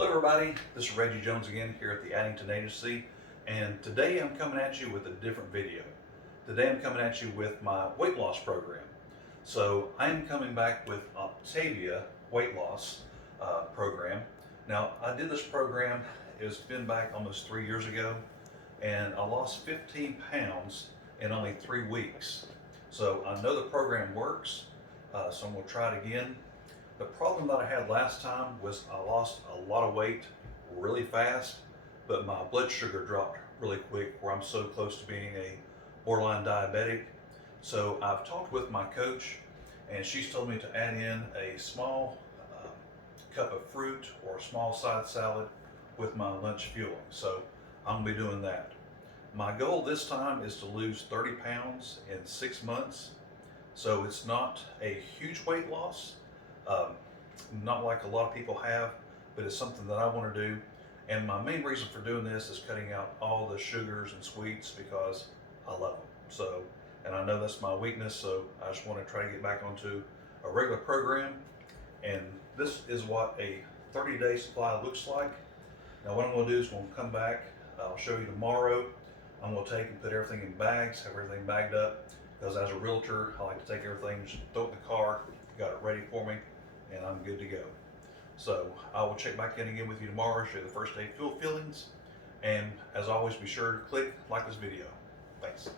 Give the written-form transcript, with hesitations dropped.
Hello everybody, this is Reggie Jones again here at the Addington Agency, and today I'm coming at you with a different video. Today I'm coming at you with my weight loss program. So I'm coming back with Optavia weight loss program. Now I did this program, it's been back almost 3 years ago, and I lost 15 pounds in only 3 weeks. So I know the program works, so I'm going to try it again. The problem that I had last time was I lost a lot of weight really fast, but my blood sugar dropped really quick where I'm so close to being a borderline diabetic. So I've talked with my coach and she's told me to add in a small cup of fruit or a small side salad with my lunch fueling. So I'm gonna be doing that. My goal this time is to lose 30 pounds in 6 months. So it's not a huge weight loss. Not like a lot of people have, but it's something that I want to do. And my main reason for doing this is cutting out all the sugars and sweets because I love them. So, and I know that's my weakness, so I just want to try to get back onto a regular program. And this is what a 30-day supply looks like. Now what I'm going to do is when we come back, I'll show you tomorrow. I'm going to take and put everything in bags, have everything bagged up, because as a realtor, I like to take everything, just throw it in the car, got it ready for me, and I'm good to go. So I will check back in again with you tomorrow, show you the first day fuel fillings, and as always, be sure to click like this video. Thanks.